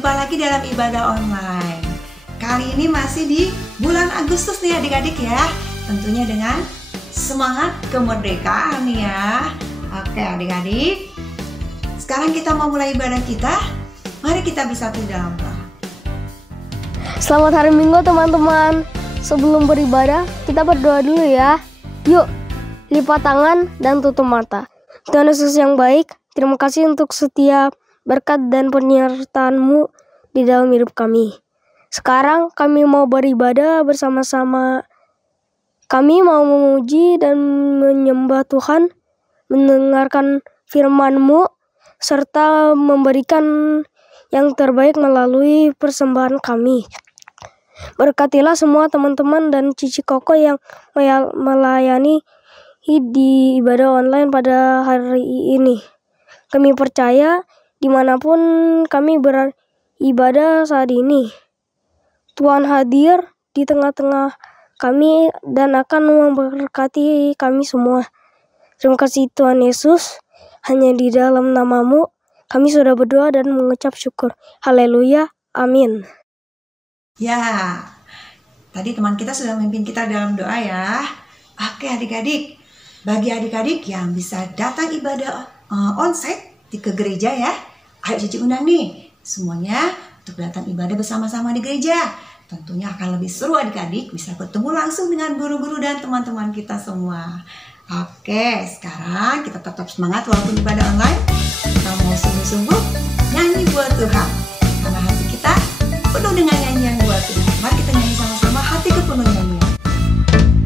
Jumpa lagi dalam ibadah online. Kali ini masih di bulan Agustus nih adik-adik ya. Tentunya dengan semangat kemerdekaan ya. Oke adik-adik, sekarang kita mau mulai ibadah kita. Mari kita bersatu dalam doa. Selamat hari Minggu teman-teman. Sebelum beribadah, kita berdoa dulu ya. Yuk, lipat tangan dan tutup mata. Tuhan Yesus yang baik, terima kasih untuk setiap berkat dan penyertaan-Mu di dalam hidup kami. Sekarang kami mau beribadah bersama-sama. Kami mau memuji dan menyembah Tuhan, mendengarkan firman-Mu, serta memberikan yang terbaik melalui persembahan kami. Berkatilah semua teman-teman dan Cici Koko yang melayani di ibadah online pada hari ini. Kami percaya dimanapun kami beribadah saat ini, Tuhan hadir di tengah-tengah kami dan akan memberkati kami semua. Terima kasih Tuhan Yesus, hanya di dalam nama-Mu kami sudah berdoa dan mengucap syukur. Haleluya, amin. Ya, tadi teman kita sudah memimpin kita dalam doa ya. Oke adik-adik, bagi adik-adik yang bisa datang ibadah onsite ke gereja ya, ayo Cici undang nih semuanya untuk datang ibadah bersama-sama di gereja. Tentunya akan lebih seru adik-adik, bisa bertemu langsung dengan guru-guru dan teman-teman kita semua. Oke, sekarang kita tetap semangat walaupun ibadah online. Kita mau sungguh-sungguh nyanyi buat Tuhan, karena hati kita penuh dengan nyanyian buat Tuhan. Mari kita nyanyi sama-sama, hatiku penuh nyanyian.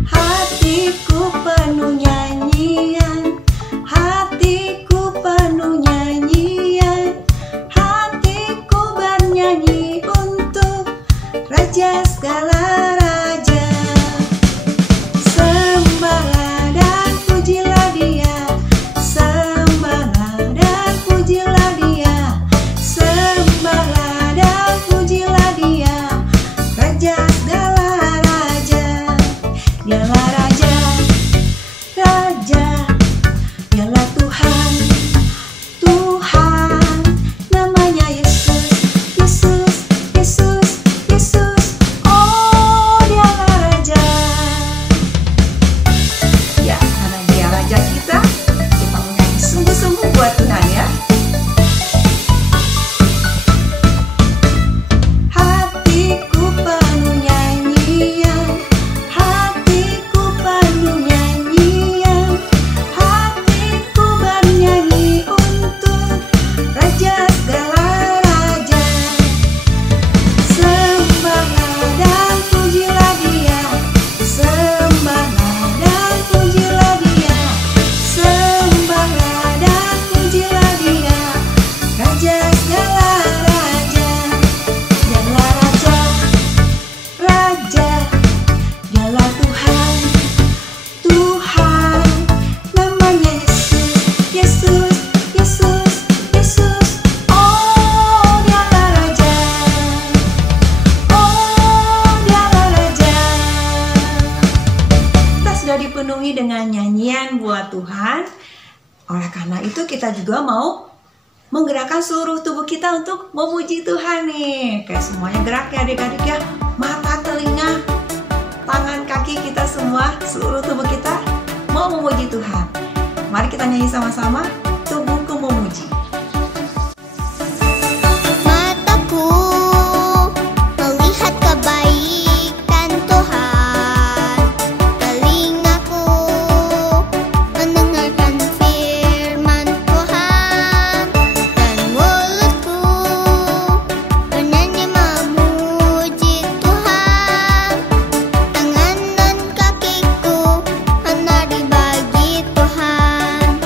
Hatiku penuh nyanyian, hatiku penuh nyanyian, hatiku bernyanyi untuk Raja segala raja. Sembahlah dan pujilah Dia, sembahlah dan pujilah Dia, sembahlah dan pujilah Dia, Raja segala raja. Dialah Raja, Raja, Dialah Tuhan, Tuhan, namanya Yesus, Yesus, Yesus, Yesus. Oh, Dialah Raja. Ya, karena Dia Raja kita menyanyi sungguh-sungguh buat Tuhan ya. Hatiku penuh nyanyian, hatiku penuh nyanyian, hatiku bernyanyi untuk Raja segala raja. Sembahlah dan pujilah Dia, sembahlah dan pujilah Dia, sembahlah dan pujilah Dia, Raja segala raja. Dialah Raja, Raja, Dialah Tuhan, Tuhan, namanya Yesus, Yesus, Yesus, Yesus. Oh, Dialah Raja, oh, Dialah Raja. Kita sudah dipenuhi dengan nyanyian buat Tuhan. Oleh karena itu kita juga mau menggerakkan seluruh tubuh kita untuk memuji Tuhan nih. Kayak semuanya gerak ya adik-adik ya. Mata, telinga, tangan, kaki kita semua, seluruh tubuh kita mau memuji Tuhan. Mari kita nyanyi sama-sama, tubuhku memuji. Mataku melihat kebaikan Tuhan, telingaku mendengarkan firman Tuhan, dan mulutku bernyanyi memuji Tuhan. Tangan dan kakiku menari bagi Tuhan.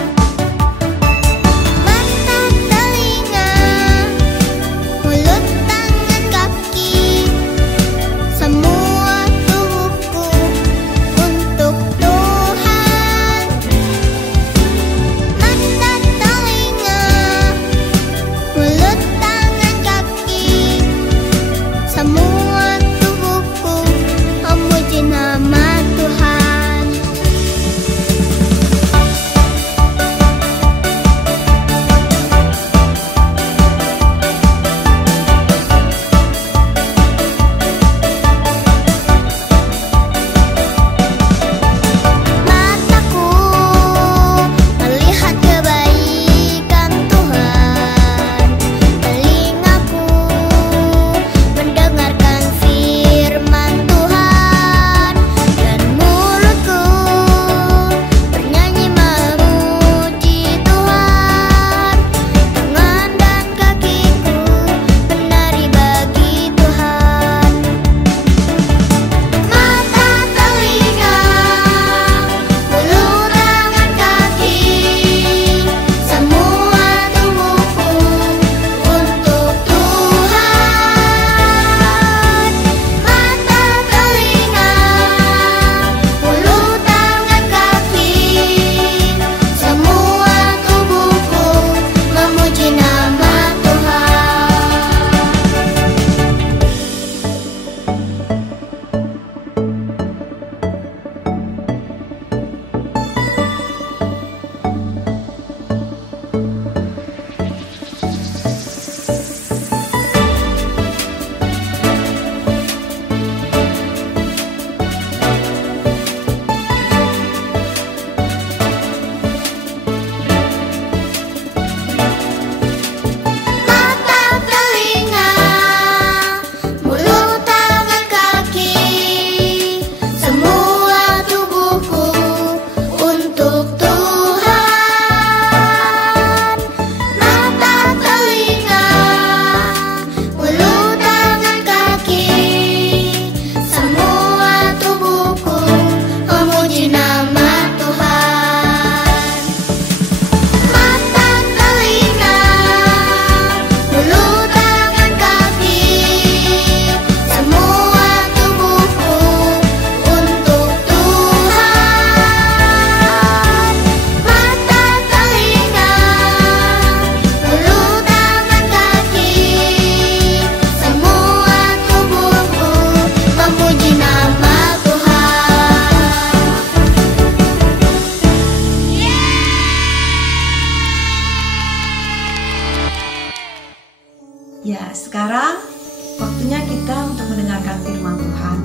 mendengarkan firman Tuhan,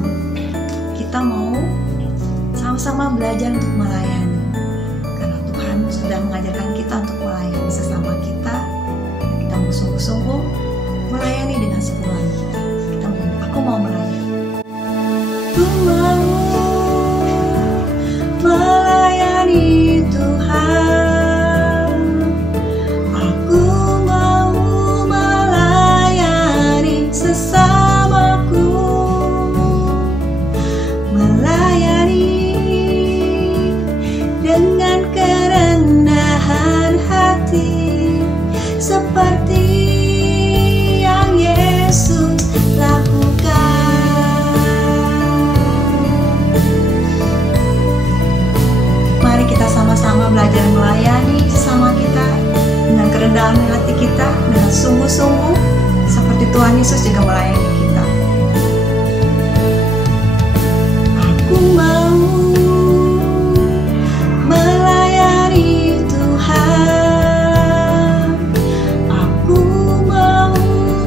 kita mau sama-sama belajar untuk melayani. Karena Tuhan sudah mengajarkan kita untuk melayani sesama kita. Kita mau sungguh-sungguh melayani dengan sepenuh hati kita. Aku mau melayani. Aku mau melayani Tuhan. Aku mau melayani sesamaku. Melayani dengan kerendahan hati, seperti yang Yesus lakukan. Mari kita sama-sama belajar melayani sesama kita dengan kerendahan hati kita, dengan sungguh-sungguh seperti Tuhan Yesus juga melayani kita. Aku mau melayani Tuhan. Aku mau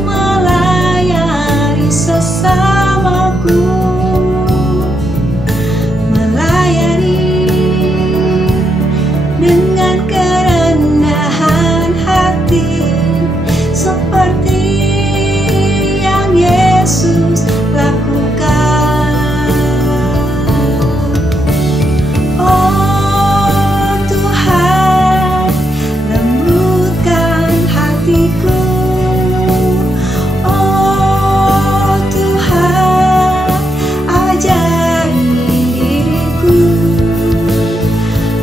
melayani sesamaku. Melayani dengan kerendahan hati, seperti yang Yesus lakukan. Oh Tuhan, lembutkan hatiku. Oh Tuhan, ajari diriku.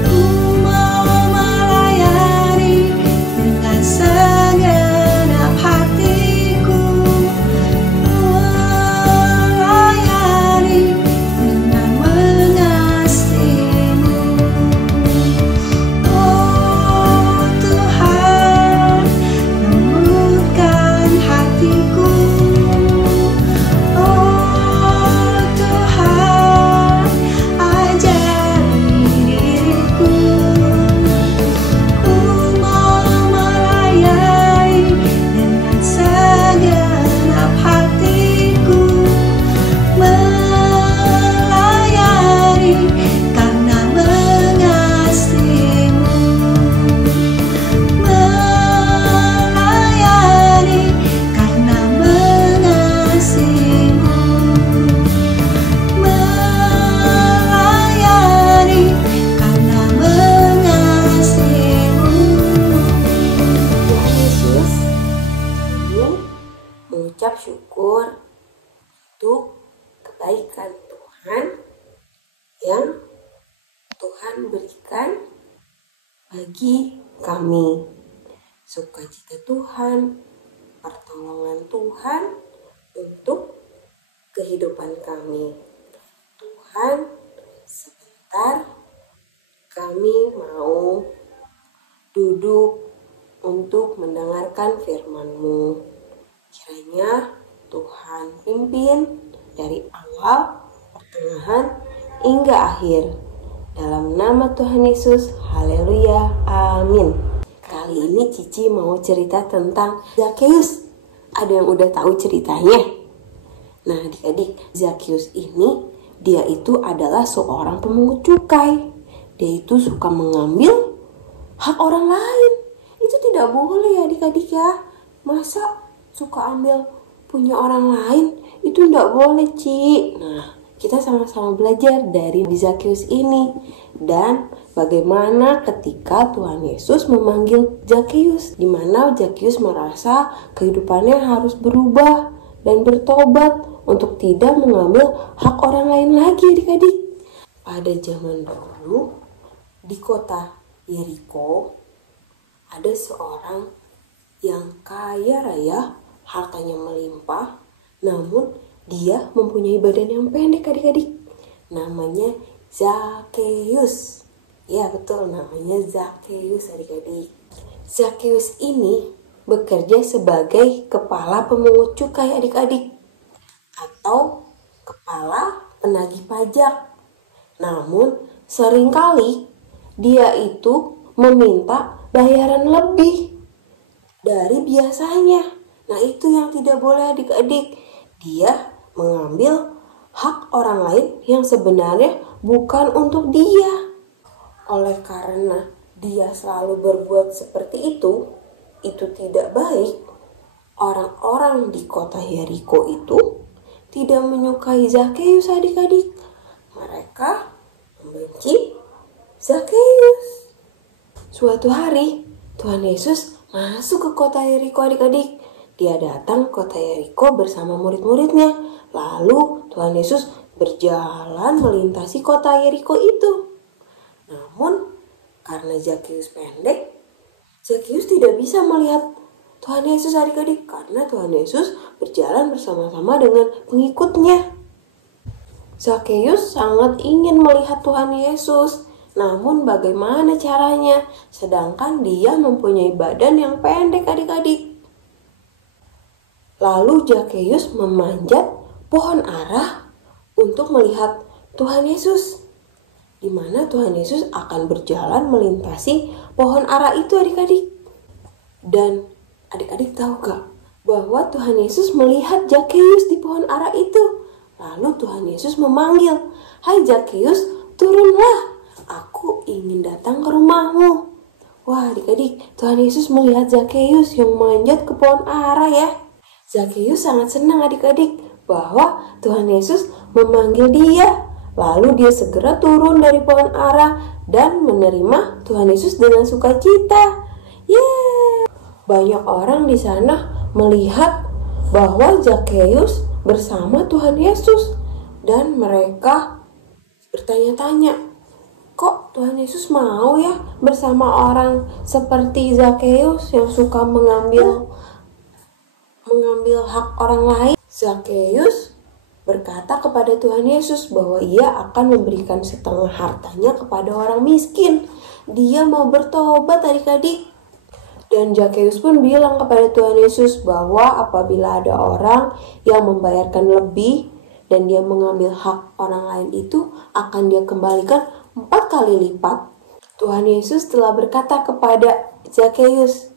Ku mau melayani dengan segenap hatiku. Melayani dengan mengasihimu. Oh Tuhan, lembutkan hatiku. Oh Tuhan, ajari diriku. Ku mau melayani dengan segenap hatiku. Melayani karena mengasihimu. Melayani karena mengasihimu. Melayani karena mengasihimu. Tuhan Yesus, kami mengucap syukur untuk kebaikan Tuhan yang Tuhan berikan bagi kami. Sukacita Tuhan, pertolongan Tuhan untuk kehidupan kami. Tuhan, sebentar kami mau duduk untuk mendengarkan firman-Mu. Kiranya Tuhan pimpin dari awal, pertengahan, hingga akhir. Dalam nama Tuhan Yesus, haleluya, amin. Kali ini Cici mau cerita tentang Zakheus. Ada yang udah tahu ceritanya? Nah adik-adik, Zakheus ini dia itu adalah seorang pemungut cukai. Dia itu suka mengambil hak orang lain. Itu tidak boleh ya adik-adik ya. Masa suka ambil punya orang lain? Itu tidak boleh, Ci. Nah, kita sama-sama belajar dari Zakheus ini. Dan bagaimana ketika Tuhan Yesus memanggil Zakheus, di mana Zakheus merasa kehidupannya harus berubah dan bertobat untuk tidak mengambil hak orang lain lagi adik-adik. Pada zaman dulu di kota Yeriko ada seorang yang kaya raya, hartanya melimpah, namun dia mempunyai badan yang pendek adik-adik. Namanya Zakheus. Ya betul, namanya Zakheus adik-adik. Zakheus ini bekerja sebagai kepala pemungut cukai adik-adik, atau kepala penagih pajak. Namun seringkali dia itu meminta bayaran lebih dari biasanya. Nah itu yang tidak boleh adik-adik. Dia mengambil hak orang lain yang sebenarnya bukan untuk dia. Oleh karena dia selalu berbuat seperti itu tidak baik. Orang-orang di kota Yeriko itu tidak menyukai Zakheus adik-adik. Mereka membenci Zakheus. Suatu hari Tuhan Yesus masuk ke kota Yeriko adik-adik. Dia datang ke kota Yeriko bersama murid-muridnya. Lalu Tuhan Yesus berjalan melintasi kota Yeriko itu. Namun karena Zakheus pendek, Zakheus tidak bisa melihat Tuhan Yesus adik-adik karena Tuhan Yesus berjalan bersama-sama dengan pengikutnya. Zakheus sangat ingin melihat Tuhan Yesus, namun bagaimana caranya? Sedangkan dia mempunyai badan yang pendek adik-adik. Lalu Zakheus memanjat pohon ara untuk melihat Tuhan Yesus, di mana Tuhan Yesus akan berjalan melintasi pohon ara itu adik-adik. Dan adik-adik tahu gak bahwa Tuhan Yesus melihat Zakheus di pohon ara itu. Lalu Tuhan Yesus memanggil, "Hai Zakheus, turunlah. Aku ingin datang ke rumahmu." Wah adik-adik, Tuhan Yesus melihat Zakheus yang manjat ke pohon ara ya. Zakheus sangat senang adik-adik bahwa Tuhan Yesus memanggil dia. Lalu dia segera turun dari pohon ara dan menerima Tuhan Yesus dengan sukacita. Yeay! Banyak orang di sana melihat bahwa Zakheus bersama Tuhan Yesus dan mereka bertanya-tanya, kok Tuhan Yesus mau ya bersama orang seperti Zakheus yang suka mengambil hak orang lain? Zakheus berkata kepada Tuhan Yesus bahwa ia akan memberikan setengah hartanya kepada orang miskin. Dia mau bertobat adik-adik. Dan Zakheus pun bilang kepada Tuhan Yesus bahwa apabila ada orang yang membayarkan lebih dan dia mengambil hak orang lain itu, akan dia kembalikan 4 kali lipat. Tuhan Yesus telah berkata kepada Zakheus,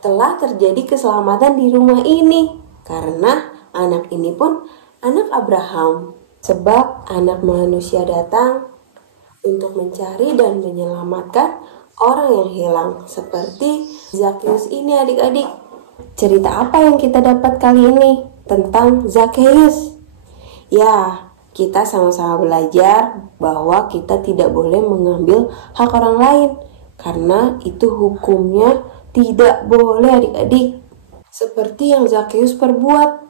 telah terjadi keselamatan di rumah ini karena anak ini pun anak Abraham. Sebab anak manusia datang untuk mencari dan menyelamatkan orang yang hilang. Seperti Zakheus ini adik-adik. Cerita apa yang kita dapat kali ini tentang Zakheus? Ya, kita sama-sama belajar bahwa kita tidak boleh mengambil hak orang lain karena itu hukumnya tidak boleh adik-adik. Seperti yang Zakheus perbuat,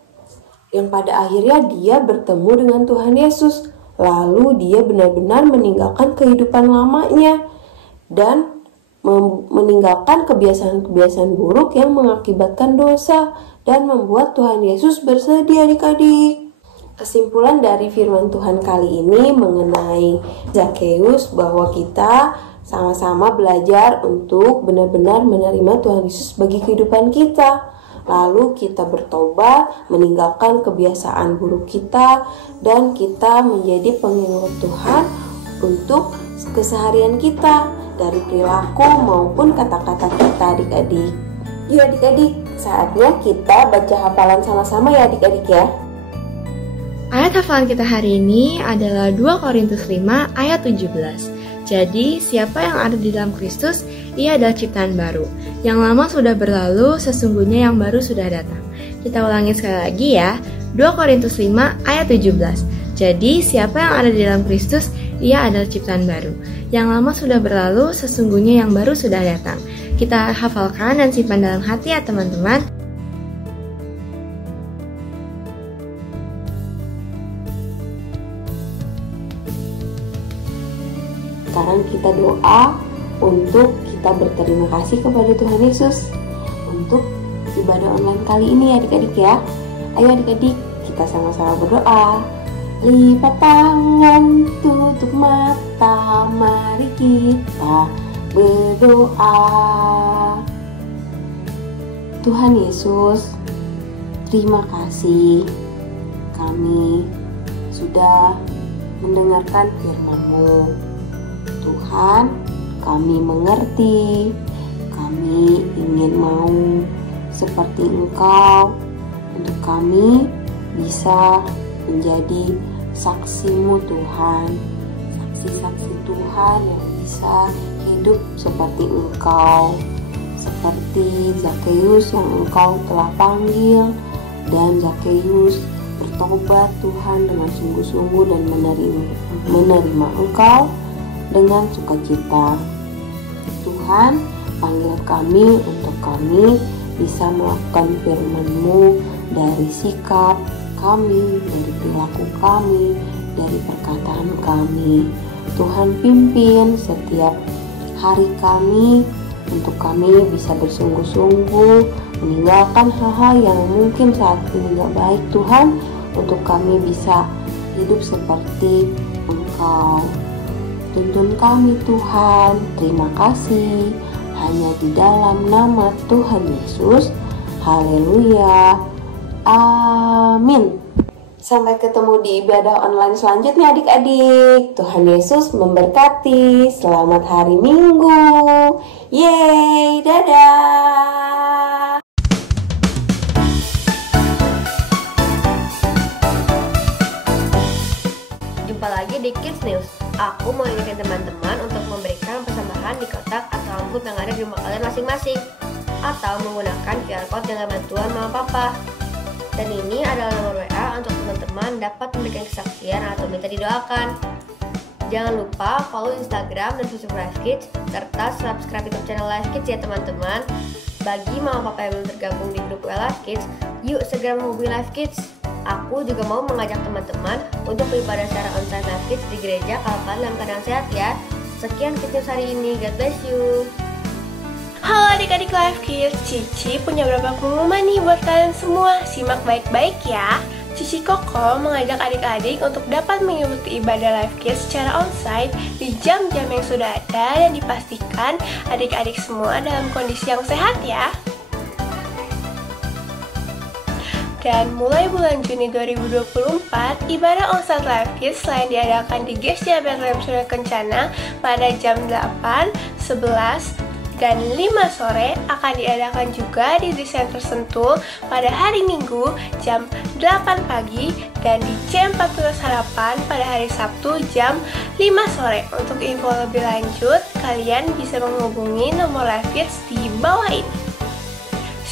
yang pada akhirnya dia bertemu dengan Tuhan Yesus. Lalu dia benar-benar meninggalkan kehidupan lamanya dan meninggalkan kebiasaan-kebiasaan buruk yang mengakibatkan dosa dan membuat Tuhan Yesus bersedih adik-adik. Kesimpulan dari firman Tuhan kali ini mengenai Zakheus bahwa kita sama-sama belajar untuk benar-benar menerima Tuhan Yesus bagi kehidupan kita. Lalu kita bertobat, meninggalkan kebiasaan buruk kita, dan kita menjadi pengikut Tuhan untuk keseharian kita, dari perilaku maupun kata-kata kita adik-adik. Yuk adik-adik, saatnya kita baca hafalan sama-sama ya adik-adik ya. Ayat hafalan kita hari ini adalah 2 Korintus 5 ayat 17. Jadi, siapa yang ada di dalam Kristus, ia adalah ciptaan baru. Yang lama sudah berlalu, sesungguhnya yang baru sudah datang. Kita ulangi sekali lagi ya. 2 Korintus 5 ayat 17. Jadi, siapa yang ada di dalam Kristus, ia adalah ciptaan baru. Yang lama sudah berlalu, sesungguhnya yang baru sudah datang. Kita hafalkan dan simpan dalam hati ya teman-teman. Sekarang kita doa untuk kita berterima kasih kepada Tuhan Yesus untuk ibadah online kali ini adik-adik ya. Ayo adik-adik, kita sama-sama berdoa. Lipat tangan, tutup mata, mari kita berdoa. Tuhan Yesus, terima kasih kami sudah mendengarkan firman-Mu. Tuhan, kami mengerti, kami ingin mau seperti Engkau, untuk kami bisa menjadi saksimu Tuhan, saksi-saksi Tuhan yang bisa hidup seperti Engkau, seperti Zakheus yang Engkau telah panggil, dan Zakheus bertobat Tuhan dengan sungguh-sungguh dan menerima Engkau dengan sukacita. Tuhan, panggil kami untuk kami bisa melakukan firman-Mu dari sikap kami, dari perilaku kami, dari perkataan kami. Tuhan, pimpin setiap hari kami untuk kami bisa bersungguh-sungguh meninggalkan hal-hal yang mungkin saat ini gak baik Tuhan, untuk kami bisa hidup seperti Engkau. Tuntun kami Tuhan, terima kasih. Hanya di dalam nama Tuhan Yesus. Haleluya. Amin. Sampai ketemu di ibadah online selanjutnya adik-adik. Tuhan Yesus memberkati. Selamat hari Minggu. Yeay, dadah. Jumpa lagi di Kids News. Aku mau ingetin teman-teman untuk memberikan persembahan di kotak atau amplop yang ada di rumah kalian masing-masing, atau menggunakan QR Code dengan bantuan mama papa. Dan ini adalah nomor WA untuk teman-teman dapat memberikan kesaksian atau minta didoakan. Jangan lupa follow Instagram dan Facebook Live Kids, serta subscribe YouTube channel Live Kids ya teman-teman. Bagi mama papa yang belum tergabung di grup WA Live Kids, yuk segera menghubungi Live Kids. Aku juga mau mengajak teman-teman untuk beribadah secara onsite Live Kids di gereja kalau kalian dalam keadaan sehat ya. Sekian Kids News hari ini, God bless you. Halo adik-adik Live Kids, Cici punya beberapa pengumuman nih buat kalian semua. Simak baik-baik ya. Cici Koko mengajak adik-adik untuk dapat mengikuti ibadah Live Kids secara onsite di jam-jam yang sudah ada, dan dipastikan adik-adik semua dalam kondisi yang sehat ya. Dan mulai bulan Juni 2024, ibadah onsite Live Kids selain diadakan di Gereja Bethlehem Surya Kencana pada jam 8, 11, dan 5 sore, akan diadakan juga di Center Sentul pada hari Minggu jam 8 pagi dan di C4 Tunas Harapan pada hari Sabtu jam 5 sore. Untuk info lebih lanjut, kalian bisa menghubungi nomor Live Kids di bawah ini.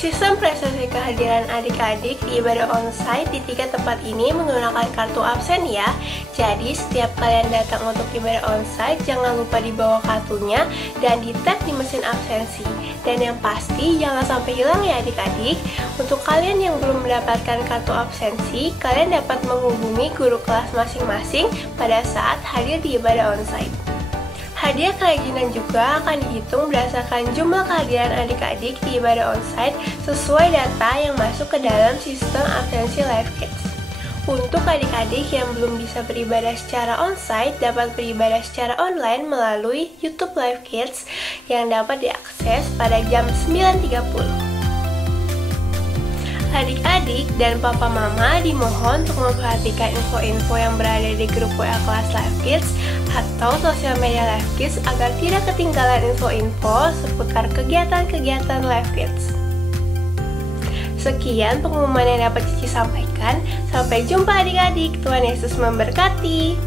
Sistem prestasi kehadiran adik-adik di ibadah onsite di 3 tempat ini menggunakan kartu absen ya. Jadi setiap kalian datang untuk ibadah onsite, jangan lupa dibawa kartunya dan di-tag di mesin absensi. Dan yang pasti jangan sampai hilang ya adik-adik. Untuk kalian yang belum mendapatkan kartu absensi, kalian dapat menghubungi guru kelas masing-masing pada saat hadir di ibadah onsite. Hadiah kerajinan juga akan dihitung berdasarkan jumlah kehadiran adik-adik di ibadah onsite sesuai data yang masuk ke dalam sistem absensi Live Kids. Untuk adik-adik yang belum bisa beribadah secara onsite, dapat beribadah secara online melalui YouTube Live Kids yang dapat diakses pada jam 9.30. Adik-adik dan papa mama dimohon untuk memperhatikan info-info yang berada di grup WA kelas Live Kids atau sosial media Live Kids agar tidak ketinggalan info-info seputar kegiatan-kegiatan Live Kids. Sekian pengumuman yang dapat Cici sampaikan. Sampai jumpa adik-adik. Tuhan Yesus memberkati.